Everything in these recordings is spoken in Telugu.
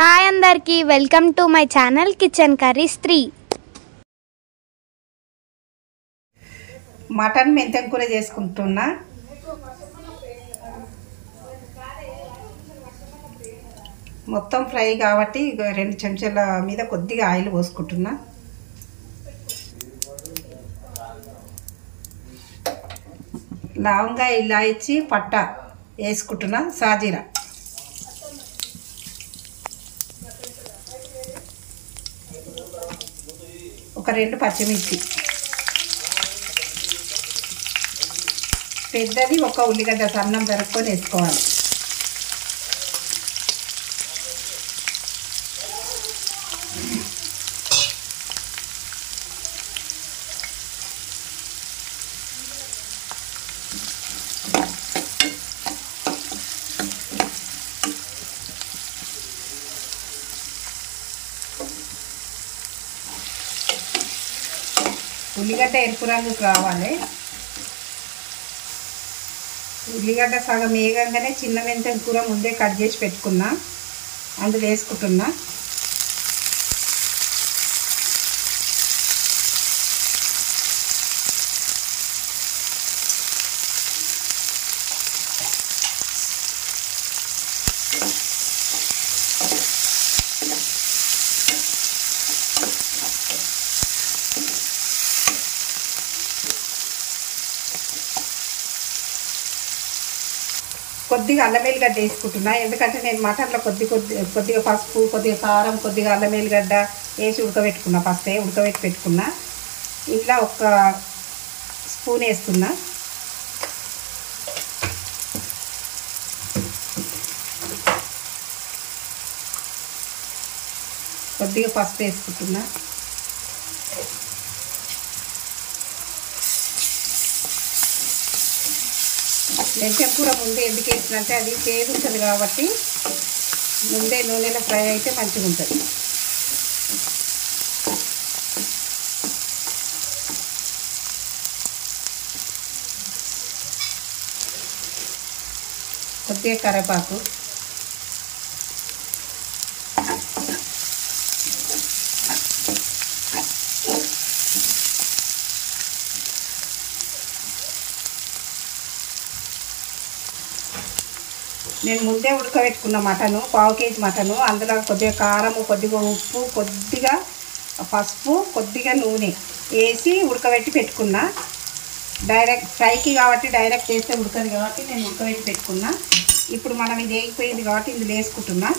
హాయ్ అందరికీ welcome to my channel kitchen curries 3. Mutton మెంతం కూర చేసుకుంటున్నా. మొత్తం ఫ్రై కాబట్టి 2 చెంచాల మీద కొద్దిగా ఆయిల్ పోసుకుంటున్నా. లవంగా ఇలాచి పట్ట వేసుకుంటున్నా. సాజీరా ఒక 2 పచ్చిమిర్చి, పెద్దది ఒక ఉల్లిగడ్డ సన్నం తరుక్కొని వేసుకోవాలి. ఉల్లిగడ్డ ఎరుపు రంగుకు రావాలి. ఉల్లిగడ్డ సగం వేగంగానే చిన్న మెంతం కూర ముందే కట్ చేసి పెట్టుకున్నా, అందులో వేసుకుంటున్నా. కొద్దిగా అల్లం ఎల్లిగడ్డ వేసుకుంటున్నా, ఎందుకంటే నేను మటన్లో కొద్దిగా పసుపు, కొద్దిగా కారం, కొద్దిగా అల్లం ఎల్లిగడ్డ వేసి ఉడకబెట్టుకున్నా. ఫస్టే ఉడకబెట్టి పెట్టుకున్నా. ఇంట్లో 1 స్పూన్ వేస్తున్నా. కొద్దిగా పసుపు వేసుకుంటున్నా. మెంతం కూర ముందే ఎందుకు వేసినంటే అది చేదు ఉంటుంది కాబట్టి ముందే నూనెలో ఫ్రై అయితే మంచిగా ఉంటుంది. కొద్దిగా కరివేపాకు, నేను ముందే ఉడకబెట్టుకున్న మటను, 1/2 కేజీ మటను. అందులో కొద్దిగా కారం, కొద్దిగా ఉప్పు, కొద్దిగా పసుపు, కొద్దిగా నూనె వేసి ఉడకబెట్టి పెట్టుకున్నా. డైరెక్ట్ ఫ్రైకి కాబట్టి డైరెక్ట్ వేస్తే ఉడకదు కాబట్టి నేను ఉడకబెట్టి పెట్టుకున్నా. ఇప్పుడు మనం ఇది వేగిపోయింది కాబట్టి ఇందులో వేసుకుంటున్నా.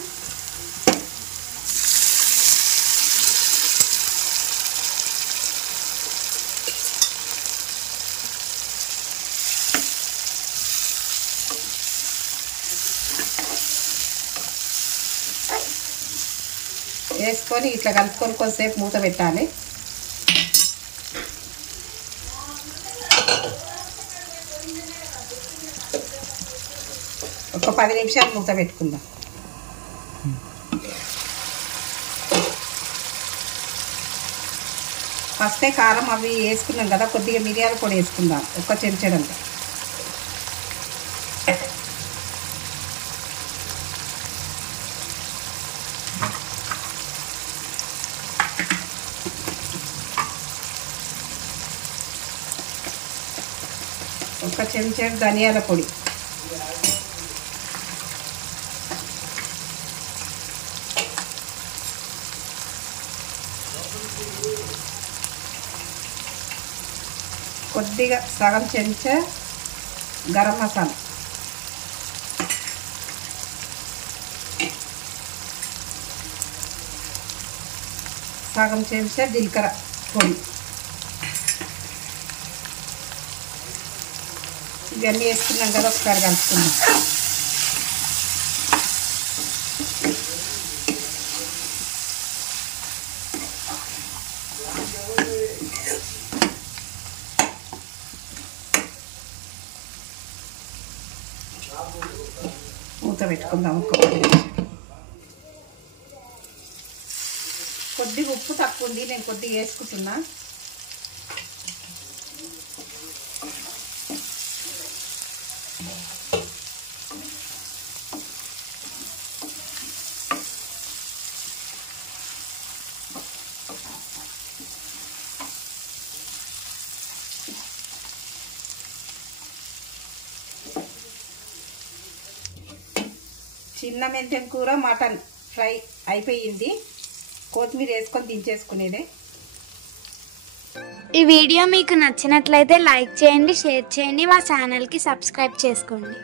వేసుకొని ఇట్లా కలుపుకొని కొంతసేపు మూత పెట్టాలి. ఒక 10 నిమిషాలు మూత పెట్టుకుందాం. ఫస్టే కారం అవి వేసుకున్నాం కదా, కొద్దిగా మిరియాల పొడి వేసుకుందాం, 1 చెంచాడంత. ఒక చెంచాడు ధనియాల పొడి, కొద్దిగా సగం చెంచా గరం మసాలా, సగం చెంచా జీలకర్ర పొడి. ఇవన్నీ వేసుకున్నాం కదా, ఒకసారి కలుపుకున్నాం. మూత పెట్టుకుందాం ఒక 10 నిమిషాలు. కొద్దిగా ఉప్పు తక్కువ ఉంది, నేను కొద్దిగా వేసుకుంటున్నా. చిన్న మెంతెం కూర మటన్ ఫ్రై అయిపోయింది. కొత్తిమీర వేసుకొని దించేసుకునేదే. ఈ వీడియో మీకు నచ్చినట్లయితే లైక్ చేయండి, షేర్ చేయండి, మా ఛానల్కి సబ్స్క్రైబ్ చేసుకోండి.